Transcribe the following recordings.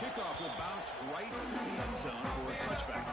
kickoff will bounce right through the end zone for a touchback.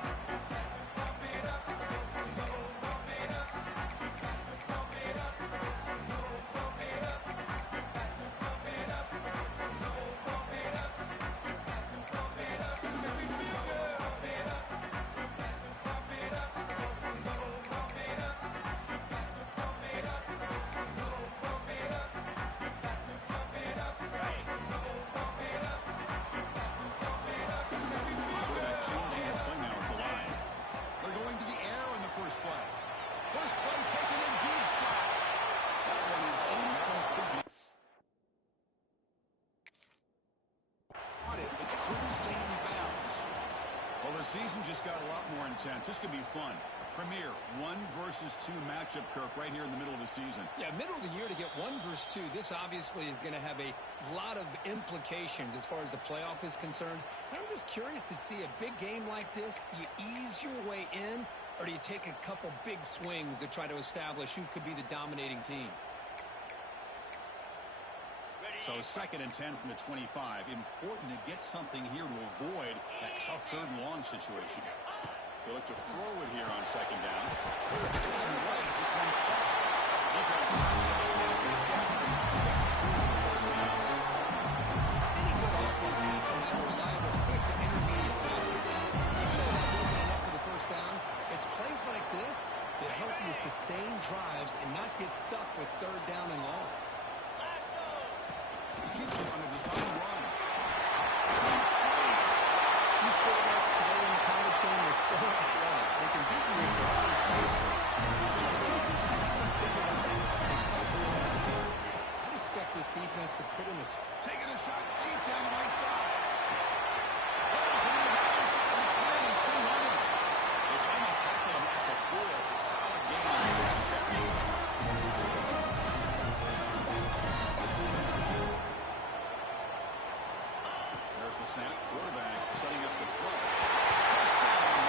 The season just got a lot more intense. This could be fun. A premier 1 versus 2 matchup, Kirk, right here in the middle of the season. Yeah, middle of the year to get 1 versus 2. This obviously is going to have a lot of implications as far as the playoff is concerned. I'm just curious to see a big game like this. Do you ease your way in, or do you take a couple big swings to try to establish who could be the dominating team? So 2nd and 10 from the 25. Important to get something here to avoid that tough 3rd and long situation. They look to throw it here on 2nd down. This one caught. Defense stops it. Any good offense has to have a reliable, quick to intermediate passing. Even though that wasn't enough for the 1st down, it's plays like this that help you sustain drives and not get stuck with 3rd down and long. Keeps it on a design run. These quarterbacks today in the college game are so athletic. They can beat you in the right place. Just when you think you have them figured out, they tuck it away. I'd expect this defense to put in a... Taking a shot deep down the right side. Goes to the right side of the 10 and still running. They finally tackle him at the 4. It's a solid game. It's a catch. There's the snap. Quarterback setting up the throw. Touchdown.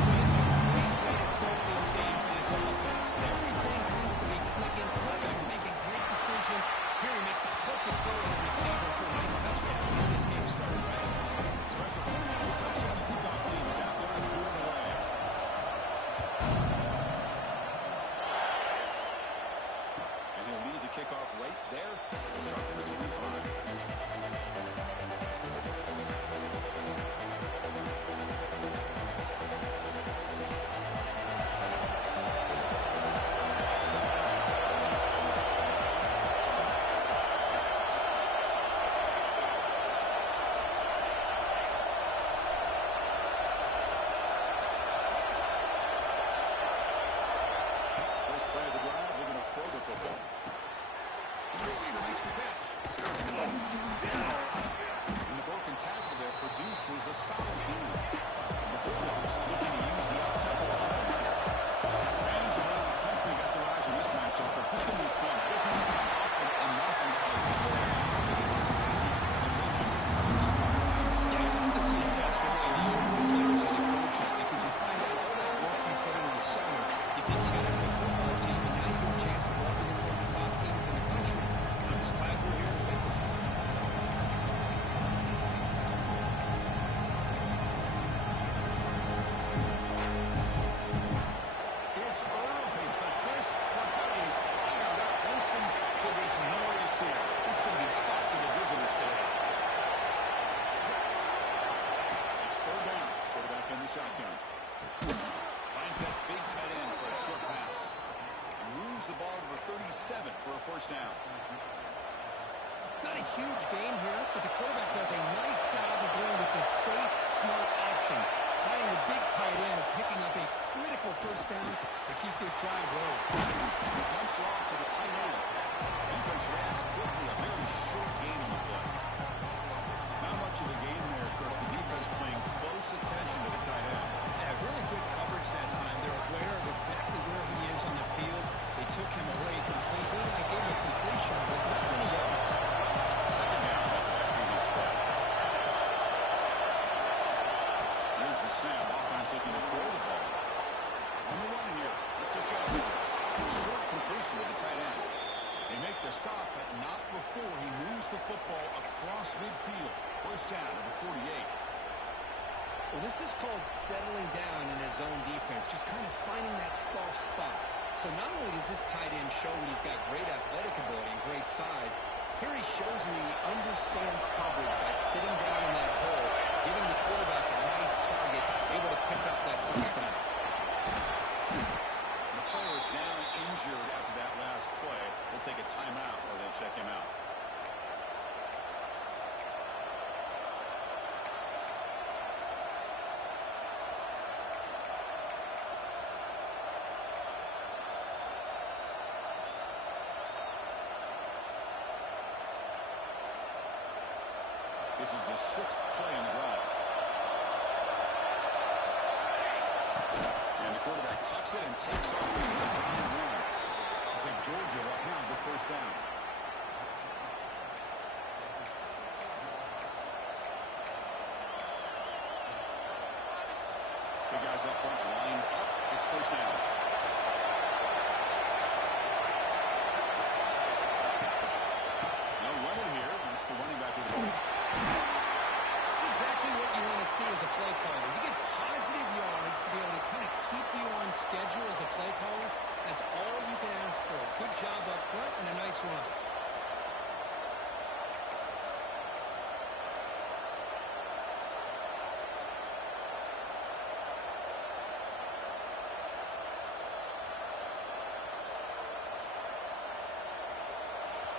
It's a great way to start this game for this offense. Everything seems to be clicking. Quarterback's making great decisions. Here he makes a perfect throw to the receiver for a nice touchdown to get this game started right. So after putting out a touchdown, the kickoff team is out there and moving away. And he'll lead the kickoff right there. Start with the 25. First play of the drive, they're going to throw the football. The receiver makes the catch. And the broken tackle there produces a solid gain. The Bulldogs looking to use the up-tempo offense here. Fans around the country got their eyes on this matchup, but this is going to be fun. It doesn't happen often enough in college football. A season collision of top 5 teams. Yeah, you have to see a test early on for the players and the coaches because you find out all that work you put in the summer. You think you got a good football team, and now you get a chance to walk against one of the top teams in the country. I'm just glad we're here to witness it. It's early, but this crowd is fired up. Listen to this noise here. It's going to be tough for the visitors today. It's 3rd down. Quarterback in the shotgun. Finds that big tight end for a short pass. And moves the ball to the 37 for a 1st down. Not a huge game here, but the quarterback does a nice job of going with the safe, smart option. Finding the big tight end and picking up a critical 1st down to keep this drive rolling. Dumps it off to the tight end. Defense reacts quickly. A very short game on the play. Not much of a game there, Kirk. The defense paying close attention to the tight end. Yeah, really good coverage that time. They're aware of exactly where he is on the field. They took him away completely. I gave him a completion, but not many yards. 2nd down after that previous play. Here's the snap. Offense looking to throw the ball. On the run here. Let's it go. Short completion to the tight end. They make the stop, but not before first down at the 48. Well, this is called settling down in his own defense, just kind of finding that soft spot. So not only does this tight end show me he's got great athletic ability and great size, here he shows me he understands coverage by sitting down in that hole, giving the quarterback a nice target, able to pick up that first down. The player is down injured after that last play. They'll take a timeout or they'll check him out. This is the 6th play in the drive. And the quarterback tucks it and takes off his design run. Looks like Georgia will have the first down. The guys up front lined up. It's first down. No running here. It's the running back with the ball. That's exactly what you want to see as a play caller. You get positive yards to be able to kind of keep you on schedule as a play caller. That's all you can ask for. Good job up front and a nice run.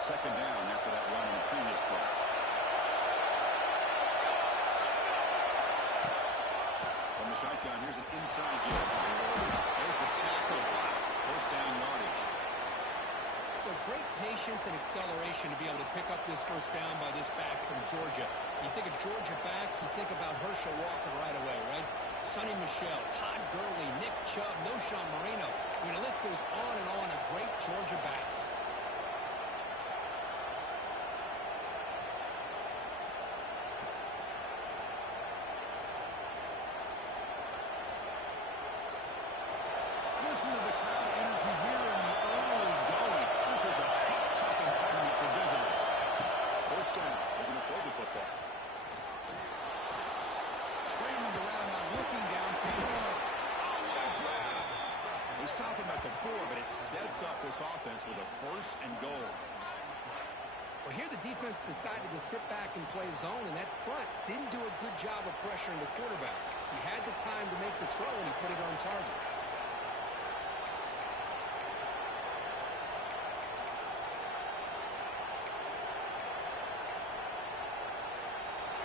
Second down after that run in the previous play. From the shotgun, here's an inside give. There's the tackle. First down yardage. Well, great patience and acceleration to be able to pick up this first down by this back from Georgia. You think of Georgia backs, you think about Herschel Walker right away, right? Sonny Michel, Todd Gurley, Nick Chubb, Knowshon Moreno. I mean, the list goes on and on of great Georgia backs. Listen to the crowd energy here in the early going. This is a tough environment for visitors. First down, they're going to throw the football. Scrambling around now, looking downfield. They stop him at the 4, but it sets up this offense with a first and goal. Well, here the defense decided to sit back and play zone, and that front didn't do a good job of pressuring the quarterback. He had the time to make the throw, and he put it on target.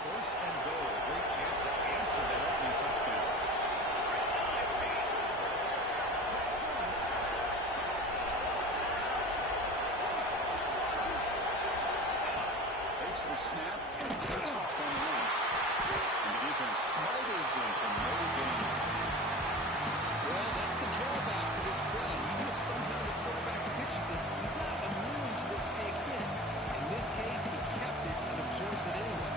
First and goal. Great chance to answer that opening touchdown. Takes the snap and takes off on the run. And the defense smothers him for no gain. Well, that's the drawback to this play. Even if somehow the quarterback pitches it, he's not immune to this big hit. In this case, he kept it and absorbed it anyway.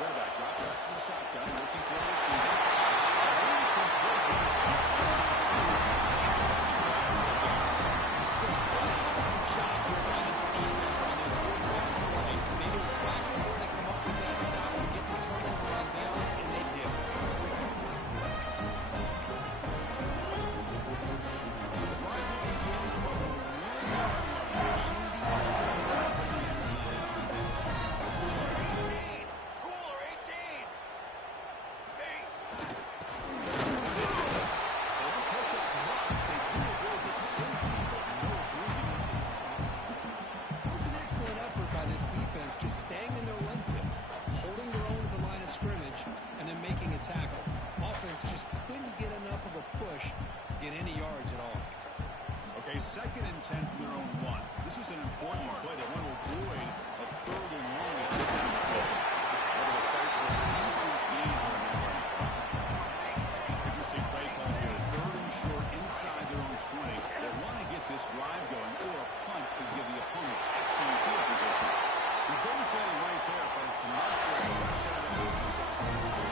Quarterback drops back from the shotgun, looking for a receiver. It's incomplete. It's not Great job here by this defense on this fourth down play. They knew exactly where to come up with that stop and get the turnover on downs, and they did. So the drive will conclude from 1 yard line. offense just couldn't get enough of a push to get any yards at all. Okay, 2nd and 10 from their own 1. This is an important play. They want to avoid a 3rd and long at this time of the field. They're going to fight for a decent gain here in that run. Interesting play call here. 3rd and short inside their own 20. They want to get this drive going, or a punt could give the opponents excellent field position. He goes down right there, but it's enough for a rush out of this offense.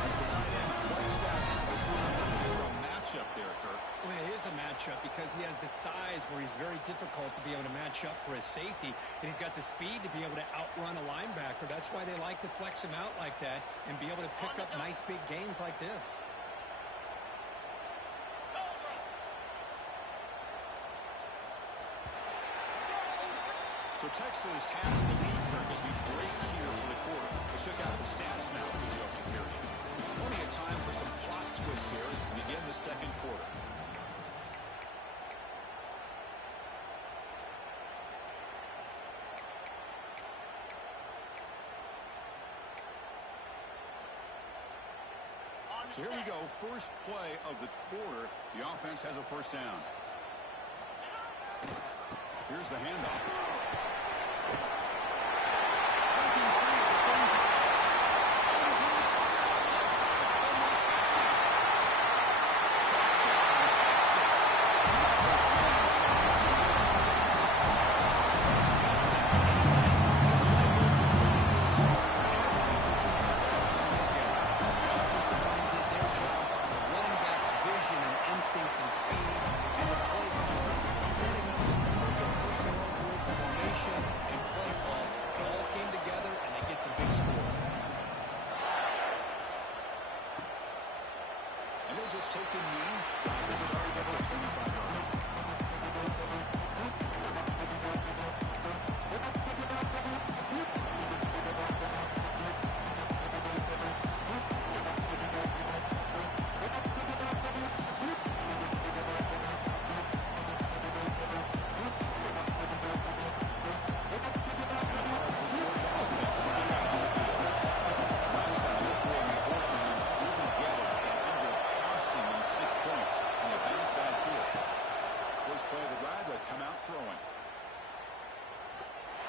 As the tight end flex out into the slot for a matchup there, Kirk. Well, it is a matchup because he has the size where he's very difficult to be able to match up for his safety, and he's got the speed to be able to outrun a linebacker. That's why they like to flex him out like that and be able to pick up nice big gains like this. So Texas has the lead, Kirk, as we break here for the quarter. Let's check out the stats now for the opening period. Plenty of time for some plot twists here as we begin the 2nd quarter. So here we go, first play of the quarter. The offense has a 1st down. Here's the handoff. Breaking free at the 35. He's in the fire. Outside. Can they catch him? Touchdown, Texas. No chance to catch him. Instincts and speed, and the play caller setting up the perfect personnel group formation and play call. It all came together, and they get the big score. And they'll just take a knee. They started at the 25-yard line.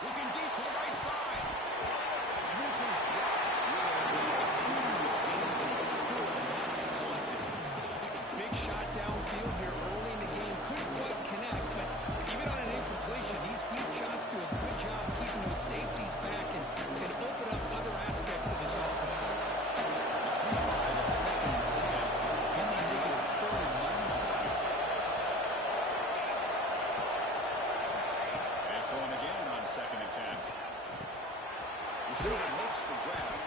Looking deep to the right side. This is dropped. Big shot downfield here early in the game. Couldn't quite connect, but even on an incompletion, these deep shots do a good job keeping those safeties back and can open up other aspects of this offense. The 25 at 2nd and 10. Can they make it a 3rd and manageable? And throwing again on 2nd and 10. Receiver makes the grab.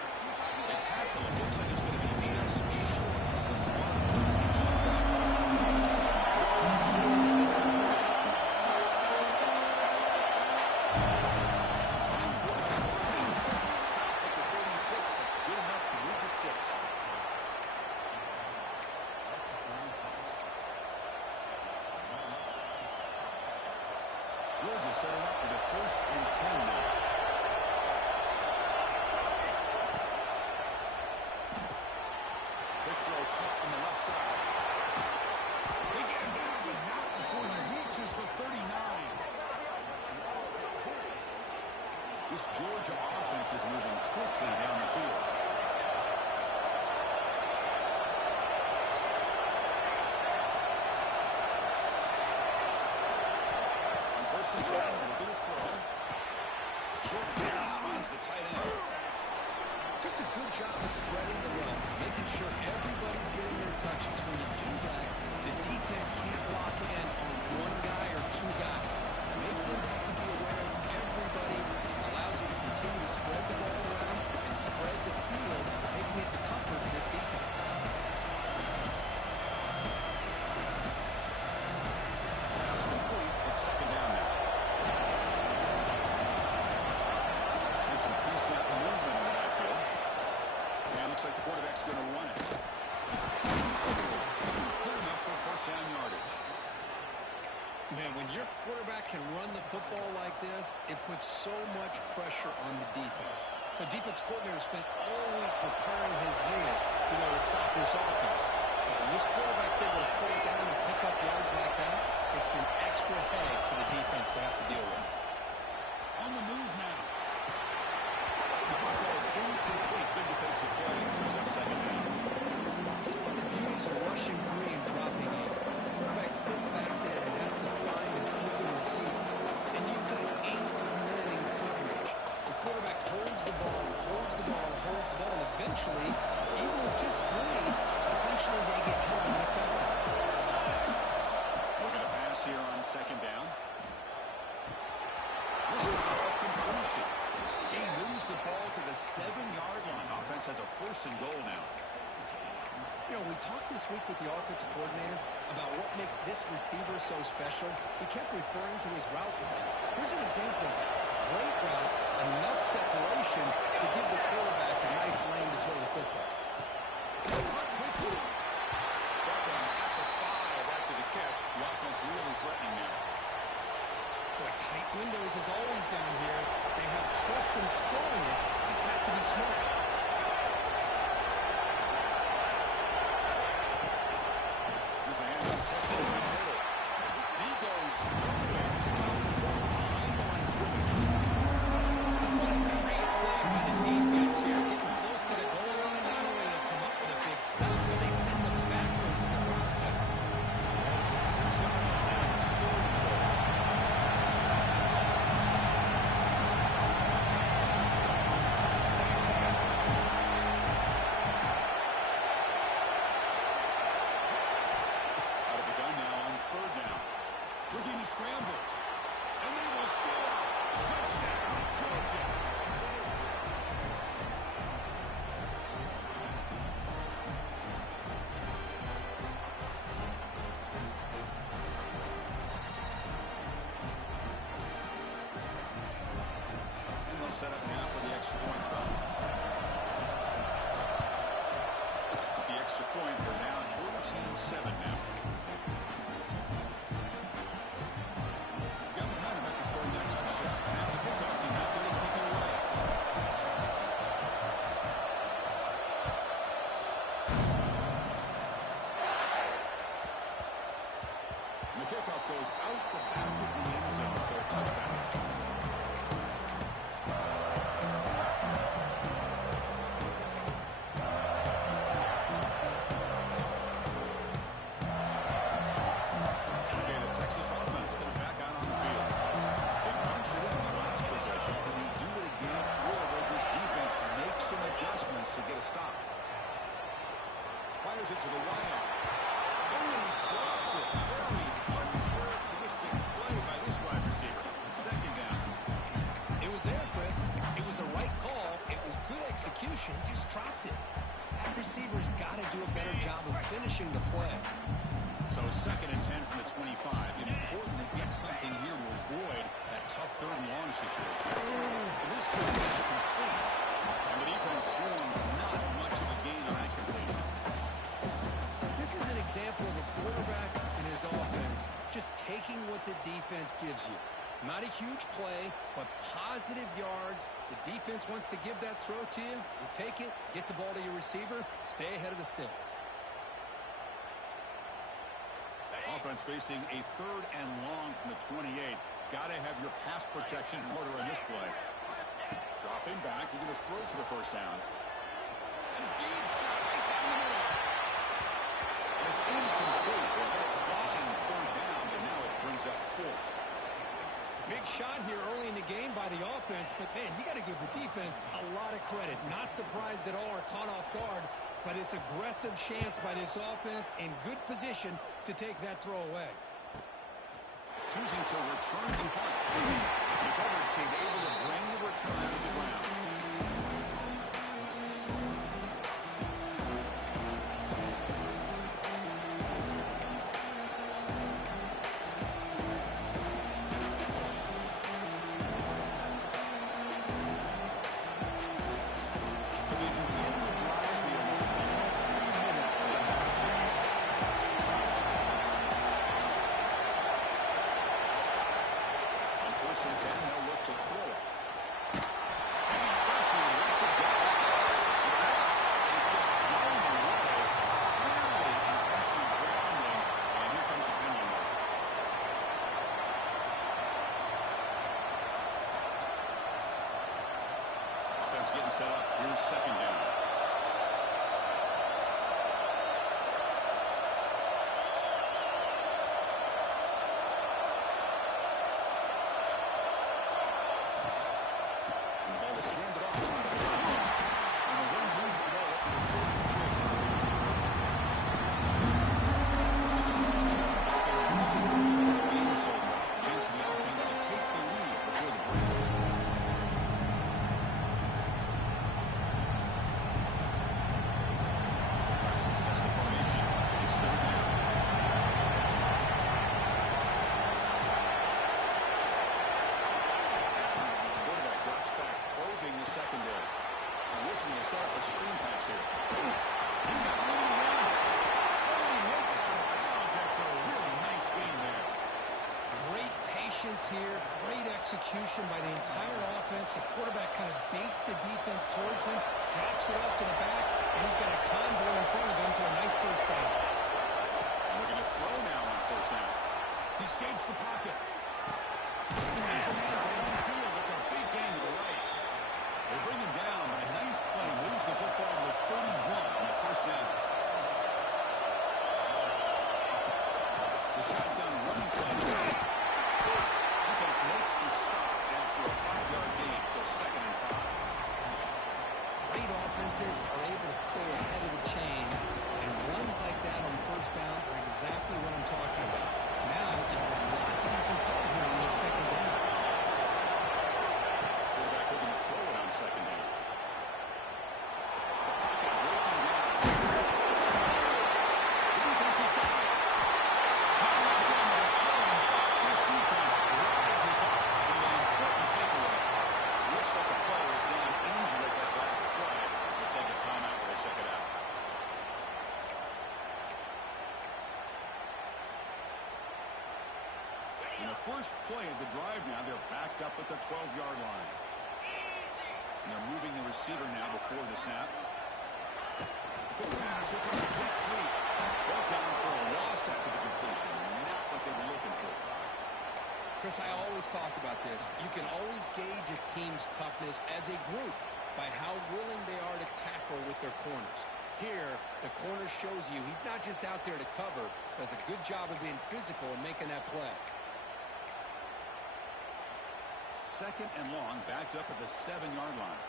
They tackle it. Looks like it's going to be just short of the 1 inches wide. Stop at the 36. That's good enough to move the sticks. Georgia setting up for the 1st and 10 now. Quick throw caught on the left side. They get it back, but not before he reaches the 39. This Georgia offense is moving quickly down the field. On 1st and 10, we'll get a throw. Short pass finds the tight end. Just a good job of spreading the wealth, making sure everybody's getting their touches. When you do that, the defense can't lock in on one guy or 2 guys. Make them have to be aware of everybody. Allows you to continue to spread the ball around and spread the field, making it tougher for this defense. Pass complete. It's 2nd down now. There's some pre-snap movement in the backfield. And looks like the quarterback's going to run it. Good enough for 1st down yardage. Man, when your quarterback can run the football like this, it puts so much pressure on the defense. The defense coordinator spent all week preparing his unit to stop this offense. offense has a first and goal now. You know, we talked this week with the offensive coordinator about what makes this receiver so special. He kept referring to his route running. Here's an example of that. Great route, enough separation to give the quarterback a nice lane to throw the football. Cut quickly. Brought down at the 5 after the catch. The offense really threatening now. Boy, tight windows as always down here. They have trust in throwing it. Just have to be smart. Here's a handoff tested in the middle. He goes all the way to stop the trouble behind the line of scrimmage. Great play by the defense here. Getting close to the goal line. Not only do they come up with a big stop, but they send them backwards in the process. 6-yard line. Third and goal. Out of the gun now on third down. Looking to scramble. And they will score. Touchdown, Georgia. And they'll set up now for the extra point try. With the extra point, they're down 14-7 now. Got momentum after scoring that touchdown. Now the kickoff team out there to kick it away. And the kickoff goes out the back of the end zone, so a touchback. Okay, the Texas offense comes back out on the field. They punched it in the last possession. Can they do it again, or will this defense make some adjustments to get a stop? Fires it to the wide. Oh, he dropped it. Very uncharacteristic play by this wide receiver. Second down. It was there, Chris. It was the right call. It was good execution. He just dropped it. That receiver's got to do a better job of finishing the play. So 2nd and 10 from the 25. Important to get something here to avoid that tough third and long situation. This time is complete. And the defense swarms not much of a gain on that completion. This is an example of a quarterback and his offense just taking what the defense gives you. Not a huge play, but positive yards. The defense wants to give that throw to you. You take it, get the ball to your receiver, stay ahead of the sticks. Offense facing a 3rd and long from the 28. Got to have your pass protection in order in this play. Dropping back, you're going to throw for the first down. A deep shot right down the middle. And it's incomplete. They let it fly on 3rd down, but now it brings up 4th. Big shot here early in the game by the offense, but man, you got to give the defense a lot of credit. Not surprised at all or caught off guard, but it's aggressive chance by this offense in good position to take that throw away. Choosing to return the punt. The coverage team able to bring the return to the ground. So we begin the drive here in the final 3 minutes of the half. On 1st and 10, they'll look to throw it. And he patience here, great execution by the entire offense. The quarterback kind of baits the defense towards him, drops it off to the back, and he's got a convoy in front of him for a nice first down. Looking to throw now on first down. He escapes the pocket. There's a man down the field. That's a big gain to the right. They bring him down, but a nice play moves the football to the 31 on the first down. The shotgun running play. Defense makes the stop after a 5-yard gain, so 2nd and 5. Great offenses are able to stay ahead of the chains, and runs like that on first down are exactly what I'm talking about. Now, you have a lot to be controlled here on this 2nd down. Quarterback looking to throw it on 2nd down. The pocket breaking down. The defense has got it. Now it's on the return. This defense rises up with an important takeaway. Looks like the player is down injured at that last play. We'll take a timeout while they check it out. In the first play of the drive now, they're backed up at the 12-yard line. And they're moving the receiver now before the snap. The pass, here comes a jet sweep. Brought down for a loss after the completion. Not what they were looking for. Chris, I always talk about this. You can always gauge a team's toughness as a group by how willing they are to tackle with their corners. Here, the corner shows you he's not just out there to cover, does a good job of being physical and making that play. 2nd and long, backed up at the 7-yard line.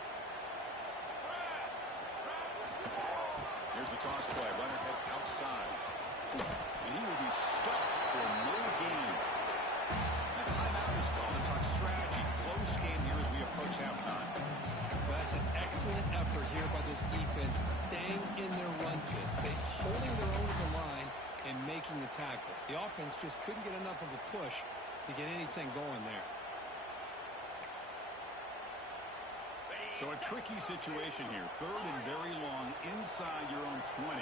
Here's the toss play. Runner heads outside. And he will be stuffed for no gain. And a timeout is called to talk strategy. Close game here as we approach halftime. That's an excellent effort here by this defense, staying in their run fit, holding their own to the line and making the tackle. The offense just couldn't get enough of a push to get anything going there. So a tricky situation here. 3rd and very long inside your own 20.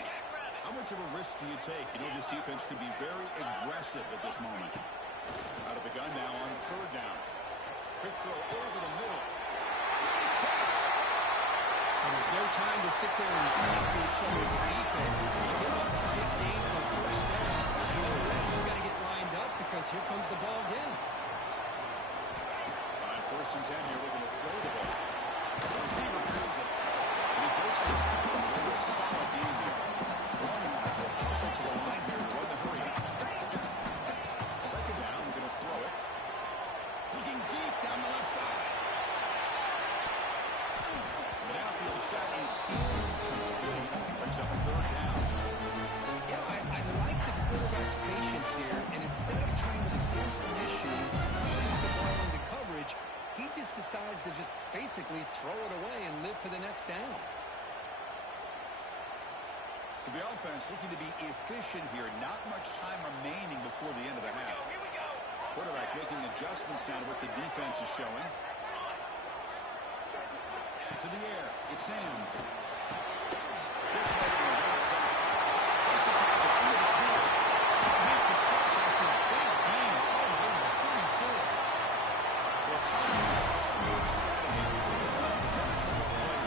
How much of a risk do you take? You know this defense could be very aggressive at this moment. Out of the gun now on 3rd down. Quick throw over the middle. And there's no time to sit there and talk to each other as a defense. You give up a big gain for a first down. You know what? You've got to get lined up because here comes the ball again. On 1st and 10 here, looking to throw the ball. The receiver pulls it. And he breaks the tackle. With a solid game here. The Longhorns will hustle to the line here to run the hurry out. 2nd down, we're going to throw it. Looking deep down the left side. The downfield shot is incomplete. Brings up 3rd down. Yeah, I like the quarterback's patience here, and instead of trying to force the issue and squeeze the ball into coverage, he just decides to just basically throw it away and live for the next down. So the offense looking to be efficient here. Not much time remaining before the end of the half. Quarterback making adjustments now to what the defense is showing. To the air. It's Sams. Gets right on the right side. Makes it out the clear. Make the stop after a big gain all the way to 34. So a timeout is called for strategy. It's time for punishment of play.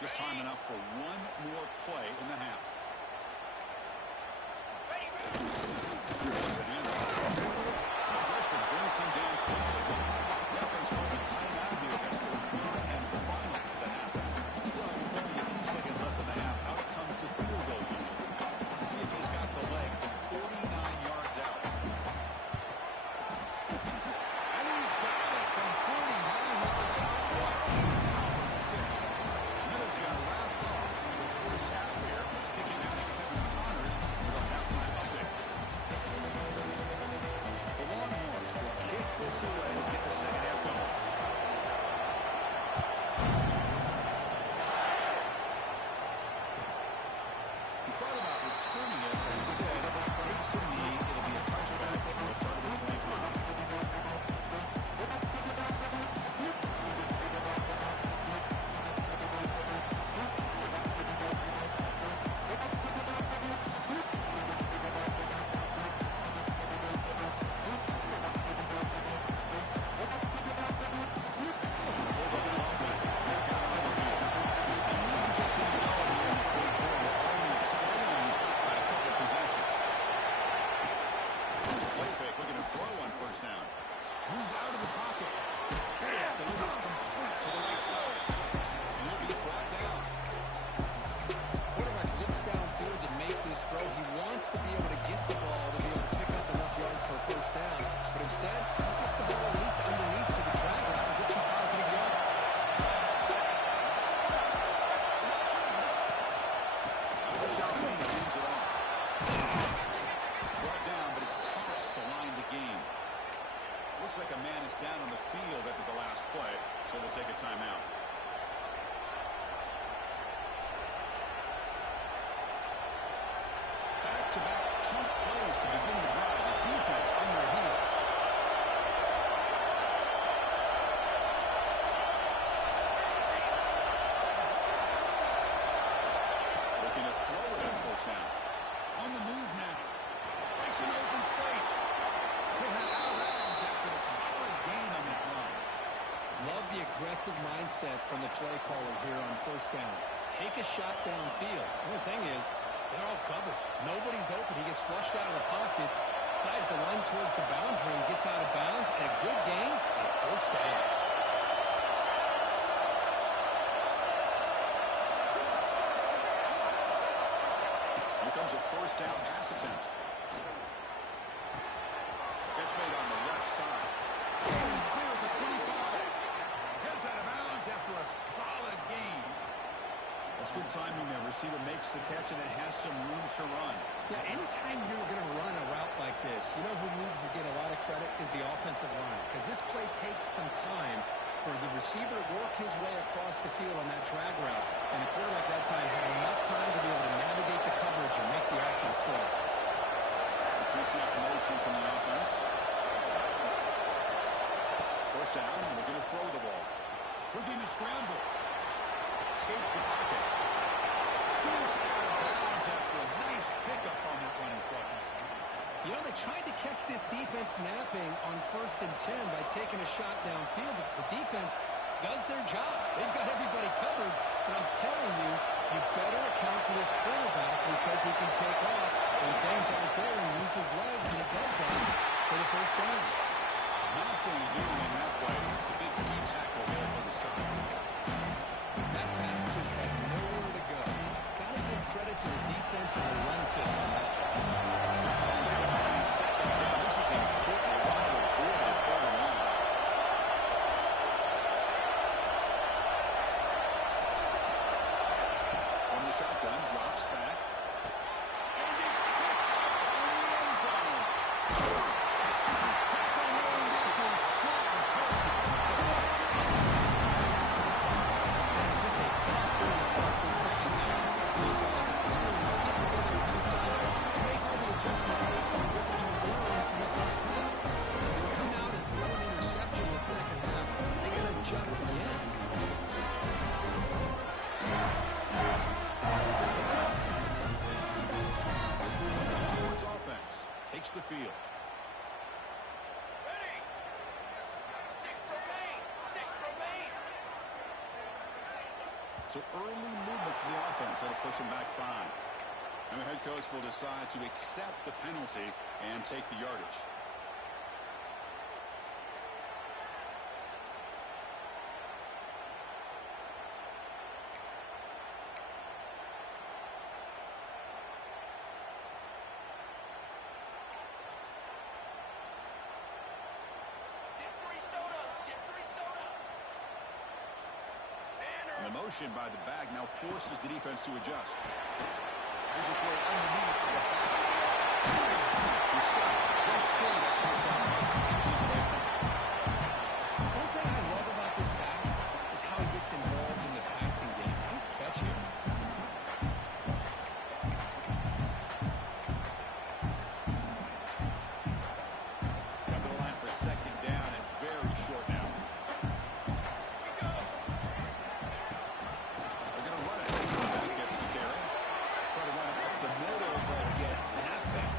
Just time enough for one more play in the half. Once a handoff. The freshman brings him down quickly. The offense calls a timeout here. That's their 3rd and final of the half. So with only a few seconds left in the half, out comes the field goal unit. Let's see if he's got the leg from 49 yards out. And he's got it from 49 yards out. Minutes got wrapped up in the first half here. Let's kick it down to Kevin Connors with our halftime update. The Longhorns will kick this away to get the second half going. He thought about returning it Brought down, but it's past the line to gain. Looks like a man is down on the field after the last play, so they'll take a timeout. Back-to-back chunk plays to begin the drive. The defense on their heels. Looking to throw it on first down. On the move now. Makes an open space. He'll have out of bounds after a solid gain on that run. Love the aggressive mindset from the play caller here on first down. Take a shot downfield. The only thing is, they're all covered. Nobody's open. He gets flushed out of the pocket, decides to run towards the boundary, and gets out of bounds. And a good gain and first down. Here comes a first down pass attempt. Catch made on the left side. Totally clear at the 25. Heads out of bounds after a solid gain. That's good timing there. Receiver makes the catch and it has some room to run. Yeah, anytime you're going to run a route like this, you know who needs to get a lot of credit is the offensive line. Because this play takes some time for the receiver to work his way across the field on that drag route. And the quarterback that time had enough time to be able to navigate the coverage and make the accurate throw. Increasing up motion from the offense. First down, and they're going to throw the ball. Looking to scramble. Escapes the pocket. Scoots out of bounds after a nice pickup on that running play. You know, they tried to catch this defense napping on 1st and 10 by taking a shot downfield, but the defense does their job. They've got everybody covered, but I'm telling you, you better account for this quarterback because he can take off when things aren't there and use his legs, and he does that for the first down. Nothing doing in that play. The big D tackle there for the stop. That back just had nowhere to go. Got to give credit to the defense and the run fits on that play. To the line, second down. This is important. They want to avoid a third and long. From the shotgun, drops back. And it's picked off in the end zone. Tackle made into a short return. Man, just a tough way to start the second half for this offense. You know, they'll get together at halftime and make all the adjustments based on what you learned from the first half. They come out and throw an interception in the second half. They got to adjust again. Towards offense. Takes the field. So early movement from the offense that'll push him back 5. And the head coach will decide to accept the penalty and take the yardage. And the motion by the back now forces the defense to adjust. Here's a throw underneath to the back. He stopped just short of first down. Inches away from it. One thing I love about this back is how he gets involved in the passing game. Nice catch here. Come to the line for second down and very short now. They're going to run it. That gets the carry. Try to run it up the middle, but get nothing.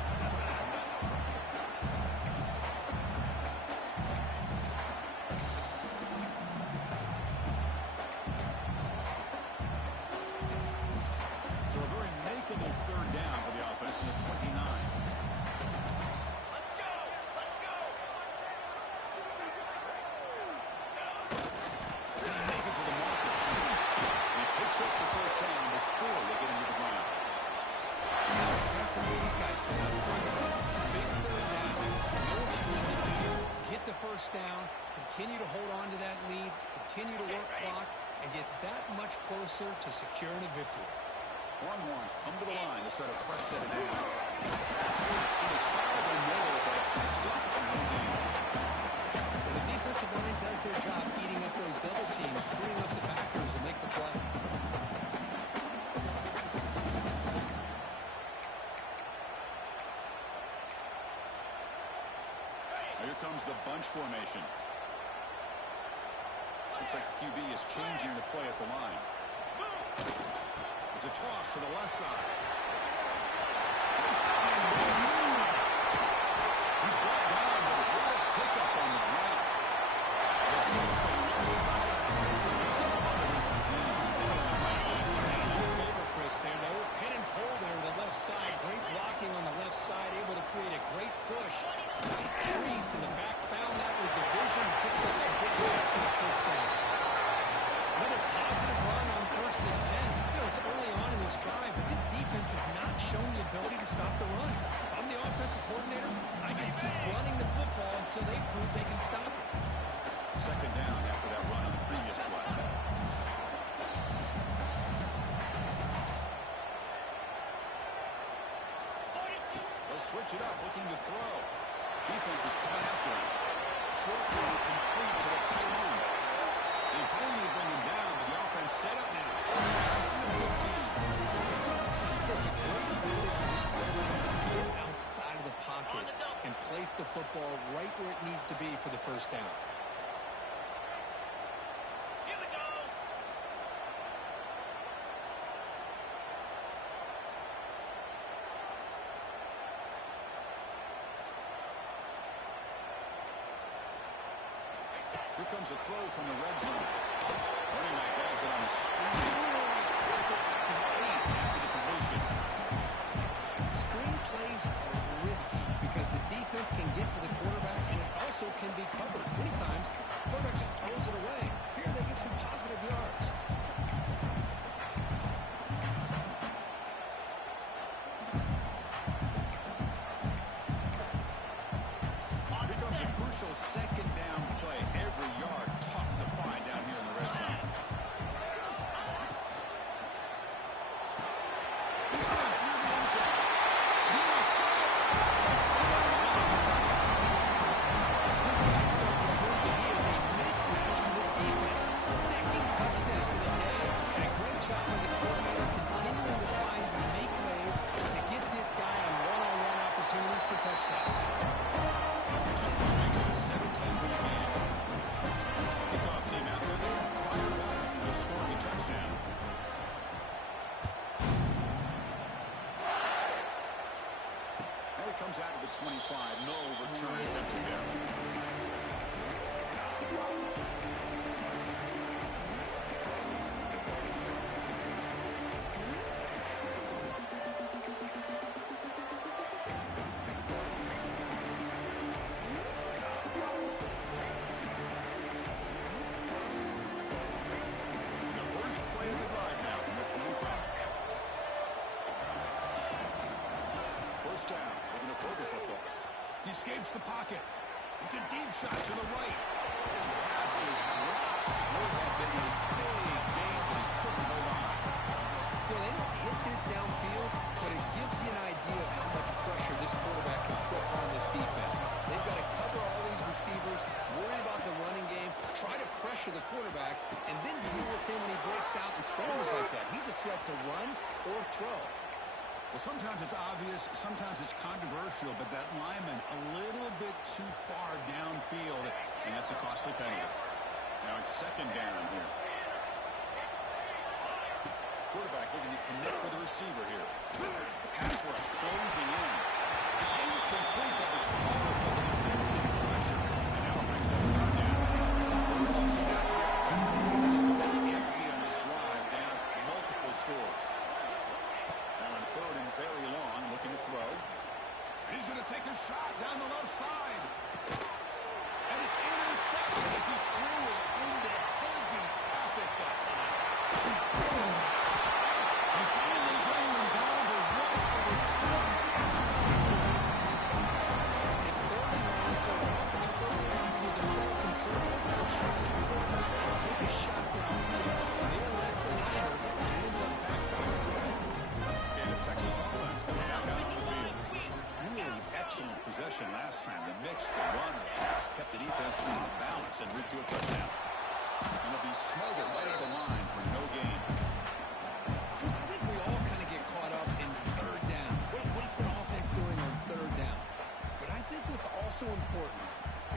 So a very makeable third down for the offense in the 29. They make it to the marker. He picks up the first down before they get into the ground. How impressive these guys put up front. Big third down. Know what you need to do. Get the first down. Continue to hold on to that lead. Continue to work clock. And get that much closer to securing a victory. Longhorns come to the line to set a fresh set of downs. And they tried the middle, but stuck in the game. The defensive line does their job eating up those double teams, freeing up the backers to make the play. Here comes the bunch formation. Looks like the QB is changing the play at the line. It's a toss to the left side. He's brought down, but what a pickup on the ground. Just the left side of the offensive line. Your favorite, Chris, there. No pin and pull there to the left side. Great blocking on the left side, able to create a great push. Nice crease in the back, found that with the vision, picks up some big yards for the first down. Another positive run on 1st and 10. You know, it's early on in this drive, but this defense has not shown the ability to stop the run. If I'm the offensive coordinator, I just keep running the football until they prove they can stop it. Second down after that run on the previous play. They'll switch it up, looking to throw. Defense is coming after him. Short throw complete to the tight end. They finally bring him down, but the offense set up now. The 15. There's a great ability for this quarterback to get outside of the pocket and place the football right where it needs to be for the first down. Here we go. Here comes a throw from the red zone. Running back has it on the screen. Critical back to the 8 after the completion. Screen plays are risky because the defense can get to the quarterback and it also can be covered. Many times, the quarterback just throws it away. Here they get some positive yards. Here comes a crucial second down play. Every yard tough to find down here in the red zone. He's got it near the end zone. Near score. Touchdown. This guy's starting to prove that he is a mismatch for this defense. Second touchdown of the day. And a great job by the coordinator continuing to find unique ways to get this guy on one-on-one opportunities for touchdowns. Makes it a 17-point game. Kickoff team out there. They're fired up to score the touchdown. Now he comes out of the 25. No return attempt there. The first play of the drive now from the 25. First down, looking to throw the football. He escapes the pocket. It's a deep shot to the right. The pass is dropped. Would have been a big game, but he couldn't hold on. You know, they don't hit this downfield, but it gives you an idea of how much pressure this quarterback can put on this defense. They've got to cover all these receivers, worry about the running game, try to pressure the quarterback, and then deal with him when he breaks out and scrambles like that. He's a threat to run or throw. Well, sometimes it's obvious, sometimes it's controversial, but that lineman a little bit too far downfield, and that's a costly penalty. Now it's second down here. Quarterback looking to connect with the receiver here. The pass rush closing in. It's incomplete. That was caused by the defensive pressure. And now it brings up a third down. Emergency down to that. It's a little empty on this drive, down multiple scores. Now in third and very long, looking to throw. And he's going to take a shot down the left side. And it's intercepted as he threw it into heavy traffic that time. And finally bring them down to one return after the tackle. It's third and long, so it's an offensive coordinator with a little conservative, trust your quarterback and take a shot downfield. They elect the liner, and it ends up backfiring. And the Texas offense comes back out on the field. possession last time. The mix, the run, the pass kept the defense off balance and route to a touchdown. And they'll be smothered right at the line for no gain. Chris, I think we all kind of get caught up in third down. What's an offense doing on third down? But I think what's also important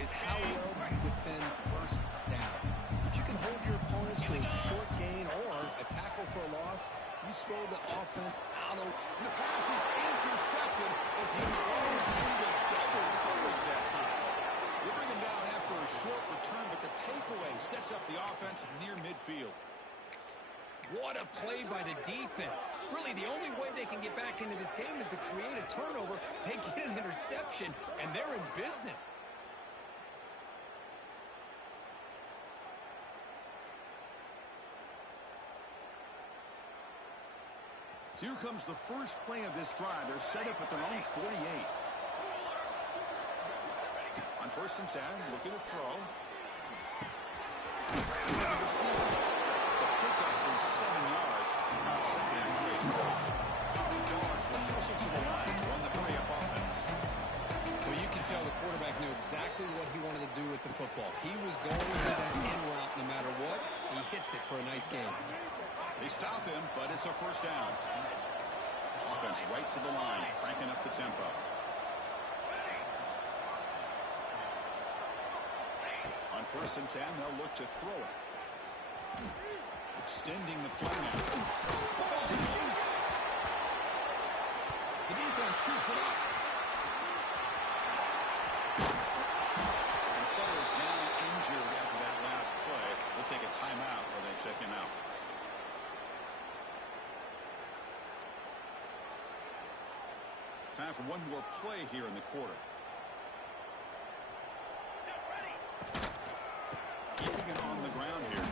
is how well you defend first down. If you can hold your opponents to a short gain or a tackle for a loss, you throw the offense out of... And the pass is intercepted as he throws into double coverage that time. They bring him down after a short return, but the takeaway sets up the offense near midfield. What a play by the defense. Really, the only way they can get back into this game is to create a turnover. They get an interception, and they're in business. So here comes the first play of this drive. They're set up at their own 48. On 1st and 10, looking to throw. The receiver. The pickup is 7 yards. Second and 3. Yards will hustle to the line to run the hurry-up offense. Well, you can tell the quarterback knew exactly what he wanted to do with the football. He was going to that in route no matter what. He hits it for a nice game. They stop him, but it's a first down. Offense right to the line, cranking up the tempo. On 1st and 10, they'll look to throw it. Extending the play now. The ball is loose. The defense scoops it up. The player's down injured after that last play. They'll take a timeout while they check him out. Time for one more play here in the quarter. Keeping it on the ground here.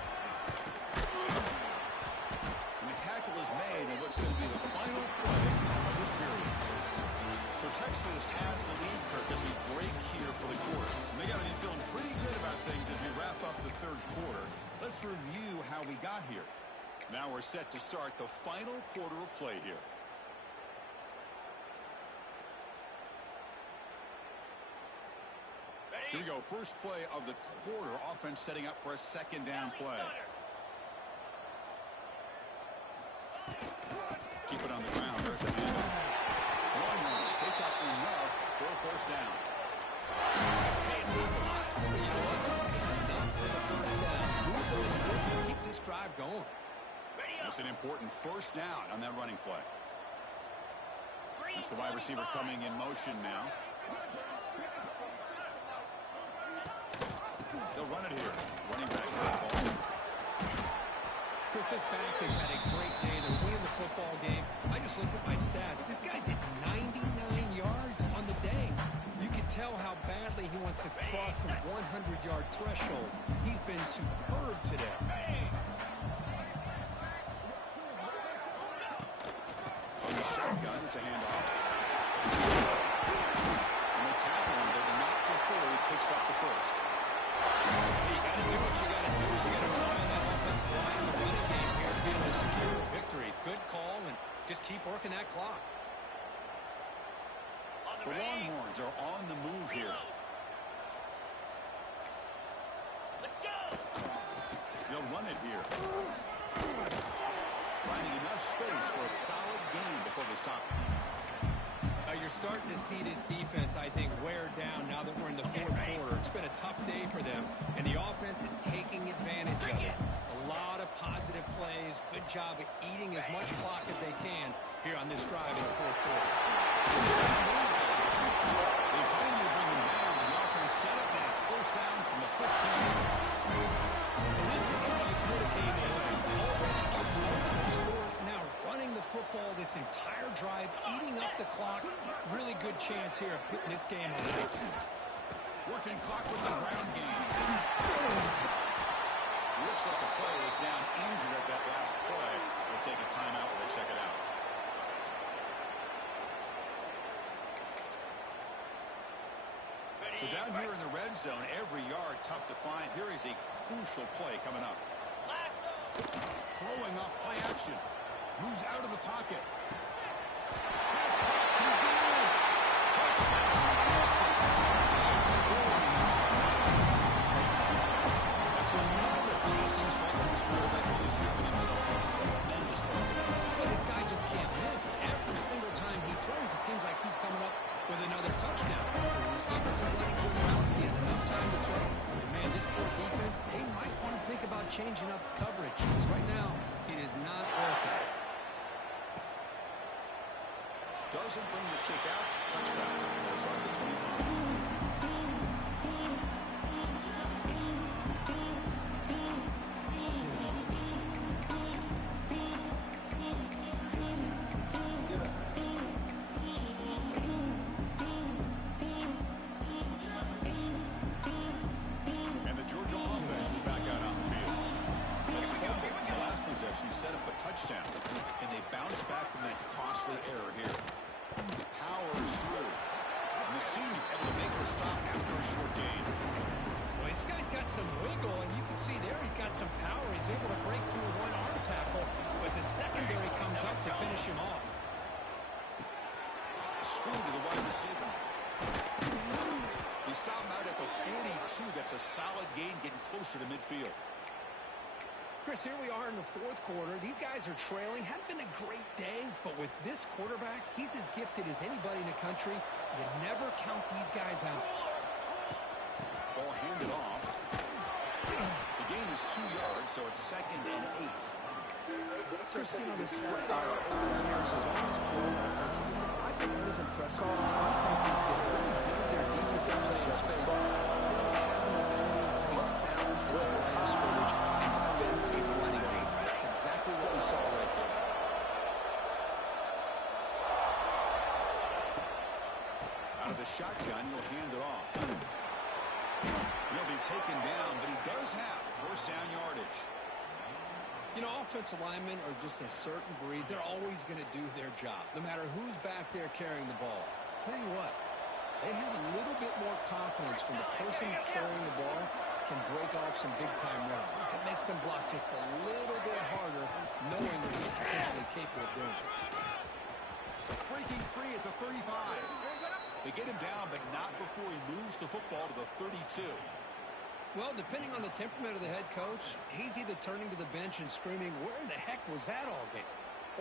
And the tackle is made in what's going to be the final play of this period. So Texas has the lead, Kirk, as we break here for the quarter. And they got to be feeling pretty good about things as we wrap up the third quarter. Let's review how we got here. Now we're set to start the final quarter of play here. Here we go. First play of the quarter. Offense setting up for a second down play. Keep it on the ground. There's a handoff. Longhorns pick up enough for a first down. Hey, it's not a lot, but you know what? It's enough for the first down. Move those sticks and keep this drive going. That's an important first down on that running play. That's the wide receiver coming in motion now. They'll run it here. Running back has the ball. Chris, this back has had a great day. They're winning the football game. I just looked at my stats. This guy's at 99 yards on the day. You can tell how badly he wants to cross the 100-yard threshold. He's been superb today. On the shotgun, it's a handoff. And they tackle him, but not before he picks up the first. You got to do what you got to do. You got to rely on that offensive line in the running game here to be able to secure a victory. Good call, and just keep working that clock. The Longhorns are on the move here. Let's go. They'll run it here. Finding enough space for a solid game before they stop. You're starting to see this defense, I think, wear down now that we're in the fourth quarter. It's been a tough day for them, and the offense is taking advantage of it. A lot of positive plays. Good job at eating as much clock as they can here on this drive in the fourth quarter. They finally bring them down. The offense set up now. First down from the 15. And this is how you put a game away. Already up multiple scores, now running the football this entire drive, eating up the clock. Really good chance here of putting this game on ice. Working clock with the ground game. Looks like the player was down injured at that last play. They'll take a timeout while they check it out. So down here in the red zone, every yard tough to find. Here is a crucial play coming up. Throwing off play action. Moves out of the pocket. Touchdown, Texas. coming up with another touchdown. The receivers are running good routes. He has enough time to throw. And, man, this poor defense, they might want to think about changing up coverage. Because right now, it is not working. Doesn't bring the kick out. Touchback. They'll start at the 25. And the Georgia offense is back out on the field. In the last possession, set up a touchdown. And they bounce back from that costly error here. Powers through. And the senior able to make the stop after a short gain. Well, this guy's got some wiggle, and you can see there he's got some power. He's able to break through one arm tackle, but the secondary comes up to finish him off. Screen to the wide receiver. He stopped out at the 42. That's a solid gain, getting closer to midfield. Chris, here we are in the fourth quarter. These guys are trailing. Hadn't been a great day, but with this quarterback, he's as gifted as anybody in the country. You never count these guys out. Ball handed off. The gain is 2 yards, so it's 2nd and 8. Chris, you know, the spread out over the years has always grown offensively. I've been always impressed with defenses that really build their defensive play in space, still have an ability to be sound at the line of scrimmage and defend a running game. That's exactly what we saw right there. Out of the shotgun, he'll hand it off. He'll be taken down, but he does have first down yardage. You know, offensive linemen are just a certain breed. They're always going to do their job, no matter who's back there carrying the ball. I'll tell you what, they have a little bit more confidence when the person that's carrying the ball can break off some big-time runs. That makes them block just a little bit harder, knowing that he's potentially capable of doing it. Breaking free at the 35. They get him down, but not before he moves the football to the 32. Well, depending on the temperament of the head coach, he's either turning to the bench and screaming, where the heck was that all game?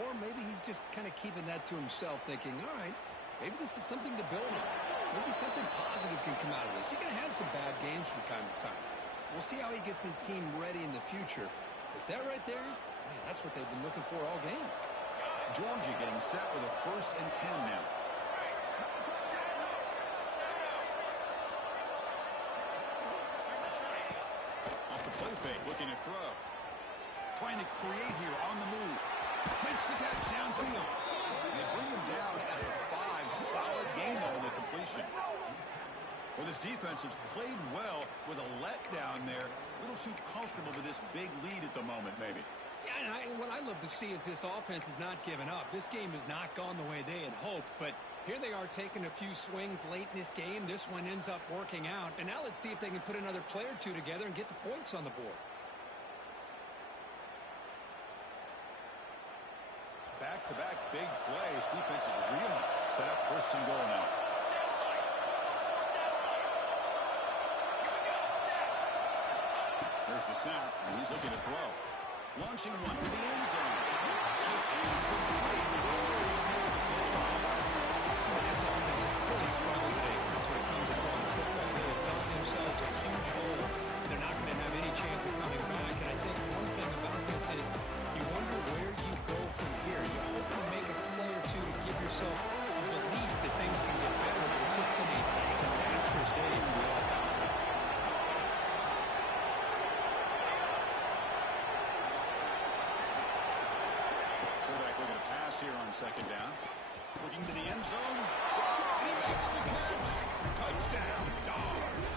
Or maybe he's just kind of keeping that to himself, thinking, all right, maybe this is something to build on. Maybe something positive can come out of this. You're going to have some bad games from time to time. We'll see how he gets his team ready in the future. But that right there, man, that's what they've been looking for all game. Georgia getting set with a 1st and 10 now. Play fake, looking to throw. Trying to create here on the move. Makes the catch downfield. And they bring him down at the 5. Solid gain there on the completion. Well, this defense has played well with a letdown there. A little too comfortable with this big lead at the moment, maybe. Yeah, and what I love to see is this offense is not giving up. This game has not gone the way they had hoped, but here they are taking a few swings late in this game. This one ends up working out, and now let's see if they can put another play or two together and get the points on the board. Back-to-back big plays. Defense is reeling. Set up 1st and goal now. There's the snap, and he's looking to throw. Launching one to the end zone. And it's incomplete. Well, this offense is really strong today. That's what comes to throwing the football. They have dug themselves a huge hole. They're not going to have any chance of coming back. And I think one thing about this is you wonder where you go from here. You hope you make a play or two to give yourself a belief that things can get better. But it's just been a disastrous day for the offense. Here on 2nd down. Looking to the end zone. And he makes the catch. Touchdown, Dogs.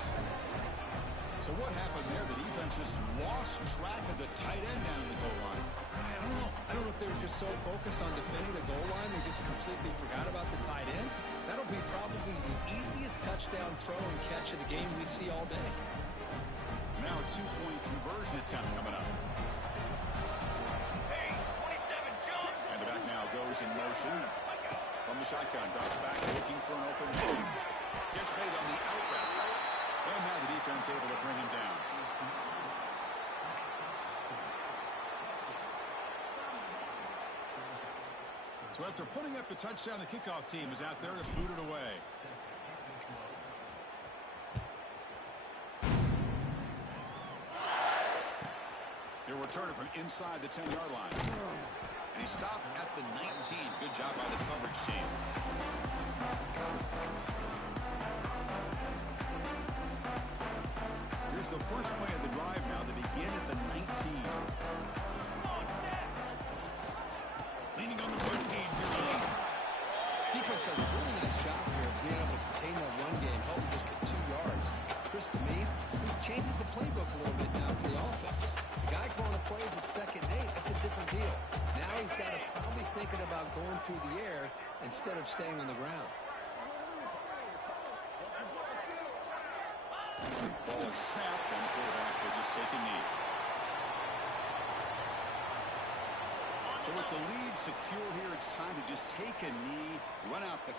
So what happened there? The defense just lost track of the tight end down the goal line. I don't know. I don't know if they were just so focused on defending the goal line they just completely forgot about the tight end. That'll be probably the easiest touchdown throw and catch of the game we see all day. Now a 2-point conversion attempt coming up. Goes in motion from the shotgun, drops back, looking for an open man. Catch made on the out route. And now the defense able to bring him down. So after putting up a touchdown, the kickoff team is out there to boot it away. He'll return it from inside the 10-yard line. And he stopped at the 19. Good job by the coverage team. Here's the first play of the drive now. They begin at the 19. Leaning on the run game here. Defense does a really nice job here of being able to contain that run game, helping just with 2 yards. Chris, to me, this changes the playbook a little bit now for the offense. The guy calling the plays at 2nd and 8, that's a different deal. Now he's got to probably thinking about going through the air instead of staying on the ground. Ball is snapped, and the quarterback will just take a knee. So with the lead secure here, it's time to just take a knee, run out the